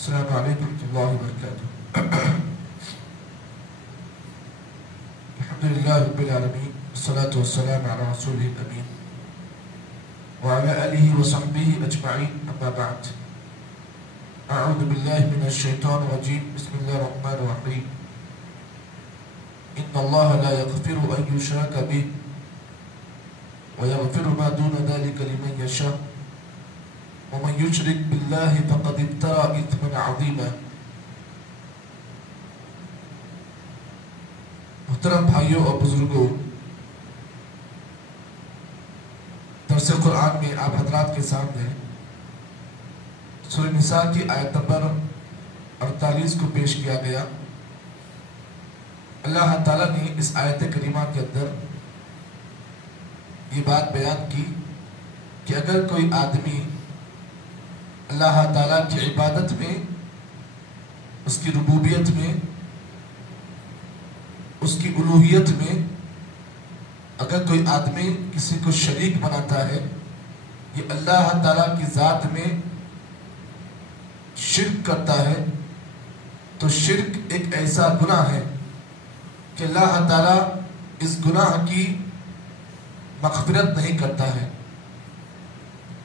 السلام علیکم ورحمۃ اللہ وبرکاتہ۔ الحمدللہ رب العالمین، والصلاة والسلام علی رسولہ الامین وعلی آلہ وصحبہ اجمعین، اما بعد۔ اعوذ باللہ من الشیطان الرجیم، بسم اللہ الرحمن الرحیم۔ ان اللہ لا یغفر ان یشرک بہ ویغفر ما دون ذلک لمن یشاء ومن یشرک باللہ فقد افترى اثما عظیما۔ محترم بھائیوں اور بزرگوں، درس قرآن میں آپ حضرات کے سامنے سورہ نساء کی آیت نمبر 48 کو پیش کیا گیا۔ اللہ تعالیٰ نے اس آیت کریمہ کے اندر یہ بات بیان کی کہ اگر کوئی آدمی اللہ تعالیٰ کی عبادت میں، اس کی ربوبیت میں، اس کی الوہیت میں اگر کوئی آدمی کسی کو شریک بناتا ہے، یہ اللہ تعالیٰ کی ذات میں شرک کرتا ہے، تو شرک ایک ایسا گناہ ہے کہ اللہ تعالیٰ اس گناہ کی مغفرت نہیں کرتا ہے۔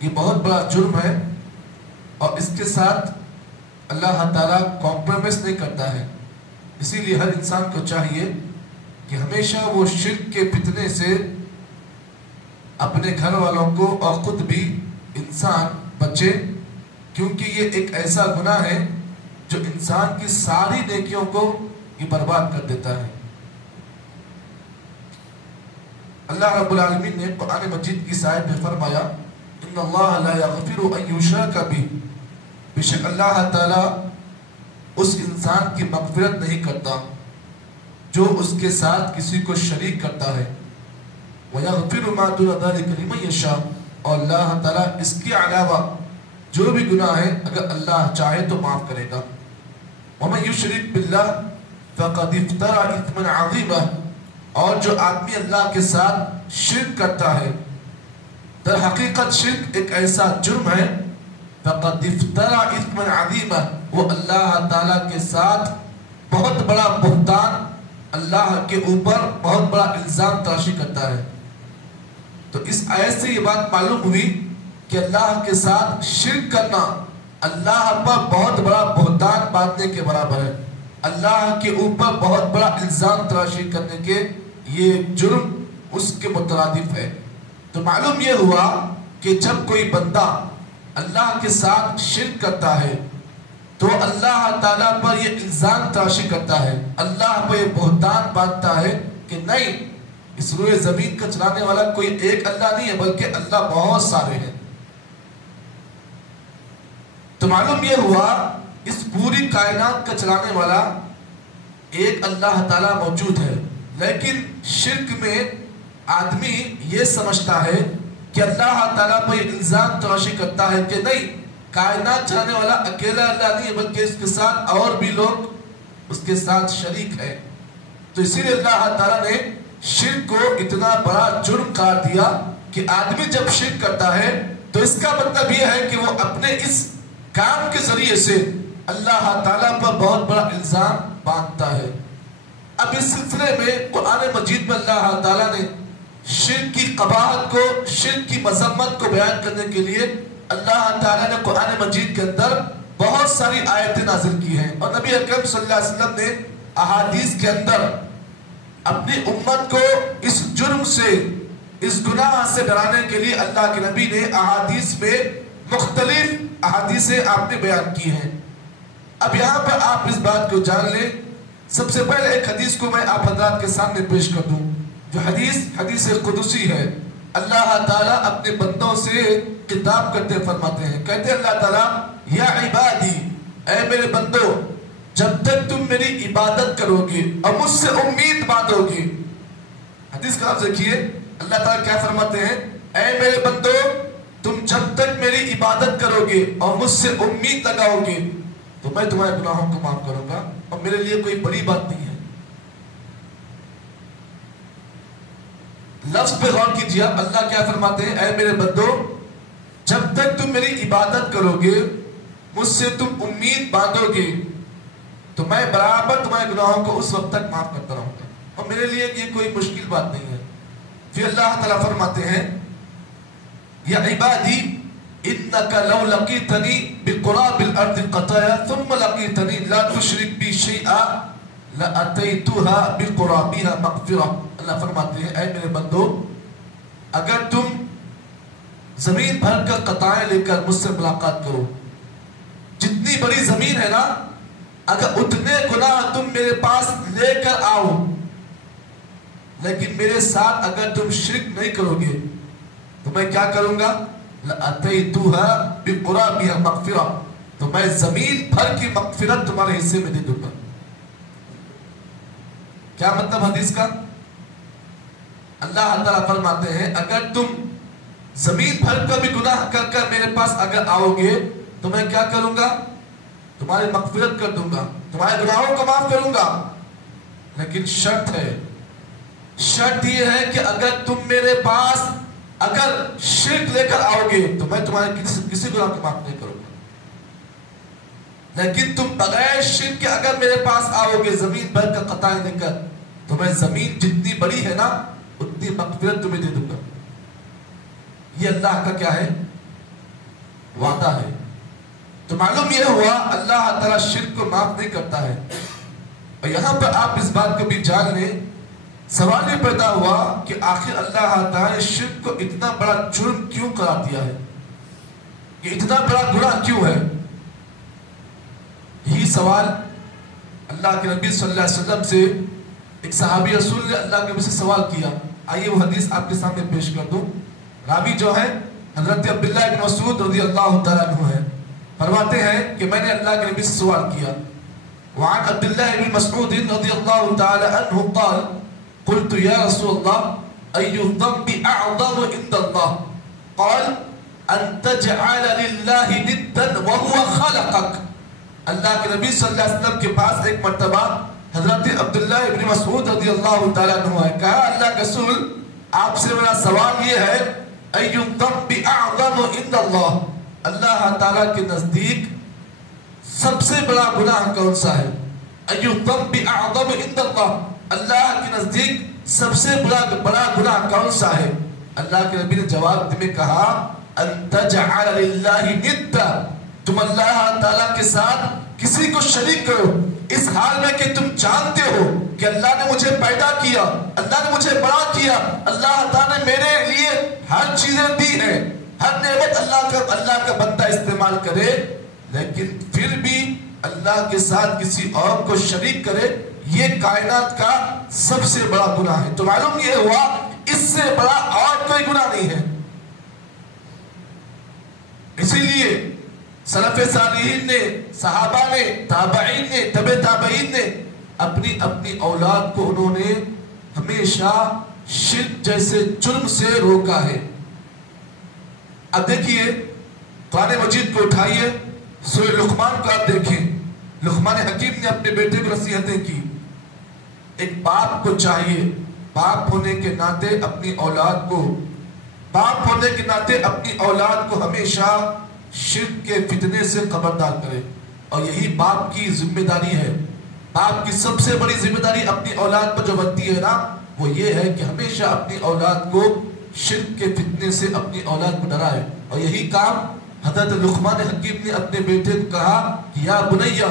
یہ بہت بڑا جرم ہے اور اس کے ساتھ اللہ تعالیٰ کمپرومائز نہیں کرتا ہے۔ اسی لیے ہر انسان کو چاہیے کہ ہمیشہ وہ شرک کے فتنے سے اپنے گھر والوں کو اور خود بھی انسان بچے، کیونکہ یہ ایک ایسا گناہ ہے جو انسان کی ساری نیکیوں کو یہ برباد کر دیتا ہے۔ اللہ رب العالمین نے قرآن مجید کی آیت میں فرمایا، ان اللہ لا یغفر ان یشرک بہ، بے شک اللہ تعالیٰ اس انسان کی مغفرت نہیں کرتا جو اس کے ساتھ کسی کو شریک کرتا ہے، وَيَغْفِرُ مَا دُونَ ذَلِكَ لِمَن يَشَاءُ، اور اللہ تعالیٰ اس کے علاوہ جو بھی گناہ ہے اگر اللہ چاہے تو معاف کرے گا۔ وَمَن يُشْرِكْ بِاللَّهِ فَقَدِ افْتَرَى اِثْمًا عَظِيمًا، اور جو آدمی اللہ کے ساتھ شرک کرتا ہے، در حقیقت شرک ایک ایسا جرم ہے، فَقَدْ افْتَرَى اِثْمًا عَظِيمًا، وہ اللہ تعالیٰ کے ساتھ بہت بڑا بہتان، اللہ کے اوپر بہت بڑا الزام تراشی کرتا ہے۔ تو اس آیت سے یہ بات معلوم ہوئی کہ اللہ کے ساتھ شرک کرنا اللہ پر بہت بڑا بہتان باندھنے کے برابر ہے، اللہ کے اوپر بہت بڑا الزام تراشی کرنے کے یہ جرم اس کے مترادف ہے۔ تو معلوم یہ ہوا کہ جب کوئی بندہ اللہ کے ساتھ شرک کرتا ہے تو اللہ تعالیٰ پر یہ الزام تراشی کرتا ہے، اللہ پر یہ بہتان باندھتا ہے کہ نہیں، اس روئے زمین کا چلانے والا کوئی ایک اللہ نہیں ہے بلکہ اللہ بہت سارے ہیں۔ تو معلوم یہ ہوا اس پوری کائنات کا چلانے والا ایک اللہ تعالیٰ موجود ہے، لیکن شرک میں آدمی یہ سمجھتا ہے کہ اللہ تعالیٰ پر یہ الزام تراشی کرتا ہے کہ نہیں، کائنات چلانے والا اکیلا اللہ نہیں ہے بلکہ اس کے ساتھ اور بھی لوگ اس کے ساتھ شریک ہیں۔ تو اسی لیے اللہ تعالیٰ نے شرک کو اتنا بڑا جرم قرار دیا کہ آدمی جب شرک کرتا ہے تو اس کا مطلب یہ ہے کہ وہ اپنے اس کام کے ذریعے سے اللہ تعالیٰ پر بہت بڑا الزام باندھتا ہے۔ اب اس سلسلے میں قرآن مجید میں اللہ تعالیٰ نے شرک کی قباحت کو، شرک کی مذمت کو بیان کرنے کے لیے اللہ تعالیٰ نے قرآن مجید کے اندر بہت ساری آیتیں نازل کی ہیں، اور نبی اکرم صلی اللہ علیہ وسلم نے احادیث کے اندر اپنی امت کو اس جرم سے، اس گناہ سے ڈرانے کے لیے اللہ کے نبی نے احادیث میں مختلف احادیثیں آپ نے بیان کی ہیں۔ اب یہاں پر آپ اس بات کو جان لیں، سب سے پہلے ایک حدیث کو میں آپ حضرات کے سامنے پیش کر دوں، جو حدیث قدسی ہے۔ اللہ تعالیٰ اپنے بندوں سے خطاب کرتے فرماتے ہیں، کہتے ہیں اللہ تعالیٰ، یا عبادی، اے میرے بندو، جب تک تم میری عبادت کرو گے اور مجھ سے امید باندھو گے۔ حدیث کا آپ دیکھیے، اللہ تعالیٰ کیا فرماتے ہیں، اے میرے بندو، تم جب تک میری عبادت کرو گے اور مجھ سے امید لگاؤ گے تو میں تمہارے گناہوں کو معاف کروں گا، اور میرے لیے کوئی بڑی بات نہیں ہے۔ لفظ پہ غور کیجیے، اللہ کیا فرماتے ہیں، اے میرے بندو، جب تک تم میری عبادت کرو گے مجھ سے تم امید باندھو گے تو میں برابر تمہارے گناہوں کو اس وقت تک معاف کرتا رہوں گا، اور میرے لیے یہ کوئی مشکل بات نہیں ہے۔ پھر اللہ تعالیٰ فرماتے ہیں یا عبادی انک لو لقیتنی بقراب الارض خطایا ثم لقیتنی لا تشرک بی شیئا لاتیتها بقرابها مغفرہ۔ اللہ فرماتے ہیں اے میرے بندو، اگر تم زمین بھر کا قطعیں لے کر مجھ سے ملاقات کرو، جتنی بڑی زمین ہے نا، اگر اتنے گناہ تم میرے پاس لے کر آؤ، لیکن میرے ساتھ اگر تم شرک نہیں کرو گے تو میں کیا کروں گا؟ لَأَتَيْتُهَا بِقُرَابِهَا مَغْفِرَةً، تو میں زمین بھر کی مغفرت تمہارے حصے میں دے دوں گا۔ کیا مطلب حدیث کا؟ اللہ تعالیٰ فرماتے ہیں اگر تم زمین بھر کا بھی گناہ کر کر میرے پاس اگر آؤ گے تو میں کیا کروں گا؟ تمہاری مغفرت کر دوں گا، تمہارے گناہوں کو معاف کروں گا، لیکن شرط ہے، شرط یہ ہے کہ اگر تم میرے پاس اگر شرک لے کر آؤ گے تو میں تمہارے کسی گناہ کو معاف نہیں کروں گا، لیکن تم بغیر شرک کے اگر میرے پاس آؤ گے زمین بھر کا قطعیں لے کر تو میں زمین جتنی بڑی ہے نا اتنی مغفرت تمہیں دے دوں گا۔ یہ اللہ کا کیا ہے؟ وعدہ ہے۔ تو معلوم یہ ہوا اللہ تعالیٰ شرک کو معاف نہیں کرتا ہے، اور یہاں پر آپ اس بات کو بھی جان لیں، سوال یہ پیدا ہوا کہ آخر اللہ تعالیٰ نے شرک کو اتنا بڑا جرم کیوں قرار دیا ہے، یہ اتنا بڑا گناہ کیوں ہے؟ یہی سوال اللہ کے نبی صلی اللہ علیہ وسلم سے ایک صحابی رسول نے اللہ کے نبی سے سوال کیا۔ آئیے وہ حدیث آپ کے سامنے پیش کر دوں۔ راوی جو ہے حضرت عبداللہ بن مسعود رضی اللہ تعالیٰ عنہ ہے، فرماتے ہیں کہ میں نے اللہ کے نبی سے سوال کیا، وعن عبداللہ بن مسعود رضی اللہ تعالیٰ عنہ قال قلت یا رسول اللہ ای الذنب اعظم عند اللہ قال ان تجعل للہ ندا وهو خلقک۔ اللہ کے نبی صلی اللہ علیہ وسلم کے پاس ایک مرتبہ حضرت عبداللہ بن مسعود رضی اللہ تعالیٰ عنہ ہے، کہا اللہ کے رسول آپ سے میرا سوال یہ ہے ای الذنب اعظم عند اللہ، اللہ تعالیٰ کے نزدیک سب سے بڑا گناہ کون سا ہے؟ ای الذنب اعظم عند اللہ، اللہ کے نزدیک سب سے بڑا گناہ کون سا ہے؟ اللہ کے نبی نے جواب میں کہا ان تجعل للہ ندا، تم اللہ تعالیٰ کے ساتھ کسی کو شریک کرو، اس حال میں کہ تم جانتے ہو کہ اللہ نے مجھے پیدا کیا، اللہ نے مجھے بڑا کیا، اللہ تعالیٰ نے میرے لیے ہر چیزیں دی ہیں، ہر نعمت اللہ کا بندہ استعمال کرے، لیکن پھر بھی اللہ کے ساتھ کسی اور کو شریک کرے، یہ کائنات کا سب سے بڑا گناہ ہے۔ تو معلوم یہ ہوا اس سے بڑا اور کوئی گناہ نہیں ہے۔ اسی لیے سلف صالحین نے، صحابہ نے، تابعین نے، تبع تابعین نے اپنی اولاد کو انہوں نے ہمیشہ شرک جیسے جرم سے روکا ہے۔ اب دیکھیے قرآن مجید کو اٹھائیے، سورہ لقمان کو آپ دیکھیں، لقمان حکیم نے اپنے بیٹے کو نصیحتیں کی۔ ایک باپ کو چاہیے باپ ہونے کے ناطے اپنی اولاد کو ہمیشہ شرک کے فتنے سے خبردار کرے، اور یہی باپ کی ذمہ داری ہے۔ باپ کی سب سے بڑی ذمہ داری اپنی اولاد پر جو بنتی ہے نا وہ یہ ہے کہ ہمیشہ اپنی اولاد کو شرک کے فتنے سے اپنی اولاد کو ڈرائے، اور یہی کام حضرت لقمان حکیم نے اپنے بیٹے کو کہا کہ یا بنیا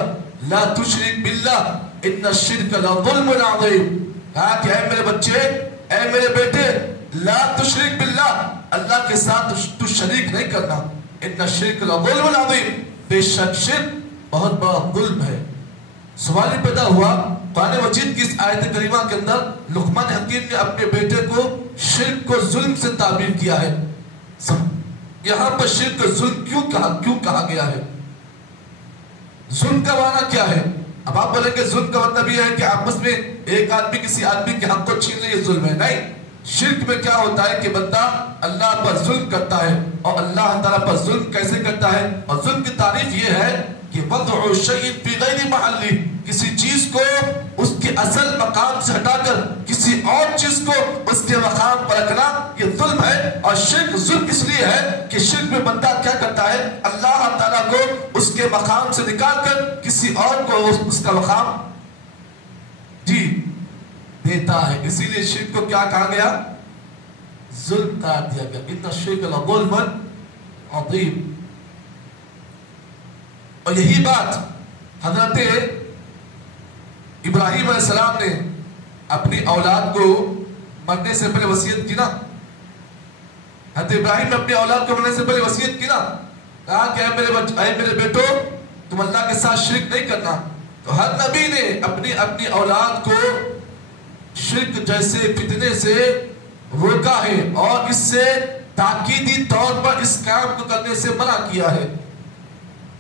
لا تشرک باللہ ان الشرک لظلم عظیم، کہا کہ اے میرے بچے، اے میرے بیٹے، لا تشرک باللہ، اللہ کے ساتھ تو شریک نہیں کرنا، ان الشرک لظلم عظیم، بے شک شرک بہت بڑا ظلم ہے۔ سوال پیدا ہوا قرآن مجید کی اس آیت کریمہ کے اندر لقمان حکیم نے اپنے بیٹے کو شرک کو ظلم سے تعبیر کیا ہے، یہاں پر شرک کو ظلم کیوں کہا گیا ہے؟ ظلم کا معنی کیا ہے؟ اب آپ بولیں کہ ظلم کا مطلب یہ ہے کہ آپس میں ایک آدمی کسی آدمی کے حق کو چھین لے، یہ ظلم ہے؟ نہیں، شرک میں کیا ہوتا ہے کہ بندہ اللہ پر ظلم کرتا ہے، اور اللہ تعالیٰ پر ظلم کیسے کرتا ہے؟ اور ظلم کی تعریف یہ ہے کہ وضع شیء فی غیر محلہ، کسی چیز کو اس کے اصل مقام سے ہٹا کر کسی اور چیز کو اس کے مقام پر رکھنا، یہ ظلم ہے۔ اور شرک ظلم اس لیے ہے کہ شرک میں بندہ کیا کرتا ہے؟ اللہ تعالیٰ کو اس کے مقام سے نکال کر کسی اور کو اس کا مقام دیتا ہے۔ اسی لیے شرک کو کیا کہا گیا؟ ظلم قرار دیا گیا، ان الشرک لظلم عظیم۔ اور یہی بات حضرت ابراہیم علیہ السلام نے اپنی اولاد کو مرنے سے پہلے وصیت کی نا۔ حضرت ابراہیم نے اپنی اولاد کو مرنے سے پہلے وصیت کی نا، کہا کہ اے میرے بیٹو تم اللہ کے ساتھ شرک نہیں کرنا۔ تو ہر نبی نے اپنی اولاد کو شرک جیسے فتنے سے روکا ہے، اور اس سے تاکیدی طور پر اس کام کو کرنے سے منع کیا ہے۔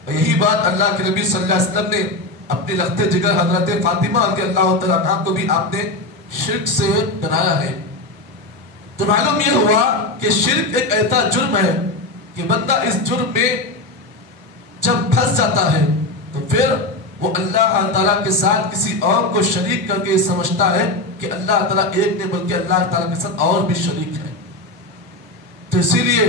اور یہی بات اللہ کے نبی صلی اللہ علیہ وسلم نے اپنی لخت جگر حضرت فاطمہ رضی اللہ تعالیٰ عنہا کو بھی آپ نے شرک سے ڈرایا ہے۔ تو معلوم یہ ہوا کہ شرک ایک ایسا جرم ہے کہ بندہ اس جرم میں جب پھنس جاتا ہے تو پھر وہ اللہ تعالیٰ کے ساتھ کسی اور کو شریک کر کے سمجھتا ہے کہ اللہ تعالیٰ ایک نہیں بلکہ اللہ تعالیٰ کے ساتھ اور بھی شریک ہے۔ تو اسی لیے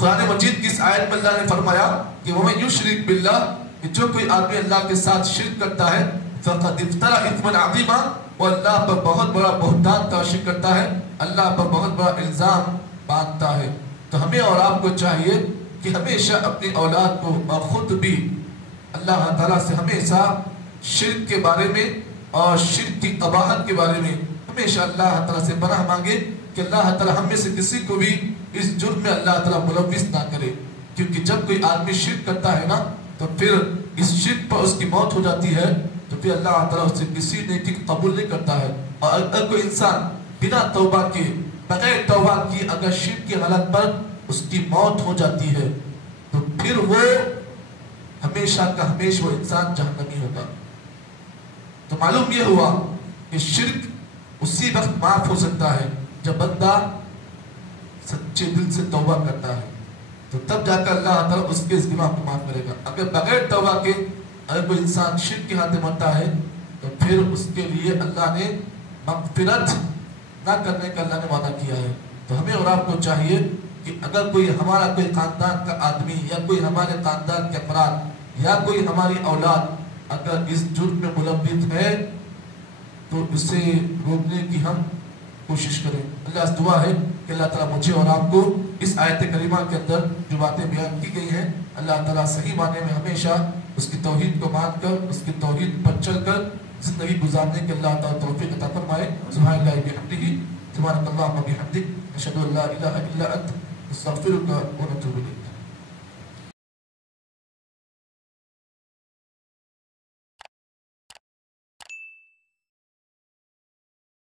قرآن مجید کی اس آیت میں اللہ نے فرمایا کہ وَمَن يُشْرِكْ بِاللَّهِ، کہ جو کوئی آدمی اللہ کے ساتھ شرک کرتا ہے فَقَدِ افْتَرَى إِثْمًا عَظِيمًا، وہ اللہ پر بہت بڑا بہتان تراشی کرتا ہے، اللہ پر بہت بڑا الزام باندھتا ہے۔ تو ہمیں اور آپ کو چاہیے کہ ہمیشہ اپنی اولاد کو اور خود بھی اللہ تعالیٰ سے ہمیشہ شرک کے بارے میں اور شرک کی قباحت کے بارے میں ہمیشہ اللہ تعالیٰ سے پناہ مانگے کہ اللہ تعالیٰ ہم میں سے کسی کو بھی اس جرم میں اللہ تعالیٰ ملوث نہ کرے۔ کیونکہ جب کوئی آدمی شرک کرتا ہے نا تو پھر اس شرک پر اس کی موت ہو جاتی ہے، تو پھر اللہ تعالیٰ اس سے کسی نیکی قبول نہیں کرتا ہے۔ اور اگر کوئی انسان بنا توبہ کے بغیر توبہ کی اگر شرک کی حالت پر اس کی موت ہو جاتی ہے تو پھر وہ ہمیشہ کا ہمیشہ وہ انسان جہنمی ہوگا۔ تو معلوم یہ ہوا کہ شرک اسی وقت معاف ہو سکتا ہے جب بندہ سچے دل سے توبہ کرتا ہے، تو تب جا کر اللہ تعالیٰ اس کے اس گناہ کو معاف کرے گا۔ اگر بغیر توبہ کے اگر کوئی انسان شرک کے ہاتھ مرتا ہے تو پھر اس کے لیے اللہ نے مغفرت نہ کرنے کا اللہ نے وعدہ کیا ہے۔ تو ہمیں اور آپ کو چاہیے کہ اگر کوئی ہمارا کوئی خاندان کا آدمی یا کوئی ہمارے خاندان کے افراد یا کوئی ہماری اولاد اگر اس جرم میں ملوث ہے تو اسے روکنے کی ہم کوشش کریں۔ اللہ سے دعا ہے کہ اللہ تعالیٰ مجھے اور آپ کو اس آیت کریمہ کے اندر جو باتیں بیان کی گئی ہیں اللہ تعالیٰ صحیح معنی میں ہمیشہ اس کی توحید کو مان کر اس کی توحید پر چل کر زندگی گزارنے کے اللہ تعالیٰ توفیق عطا فرمائے۔ سبحان اللہ بحمدہ، سبحانک اللہم وبحمدک، اشہد ان لا الہ الا انت، نستغفرک ونتوب الیک۔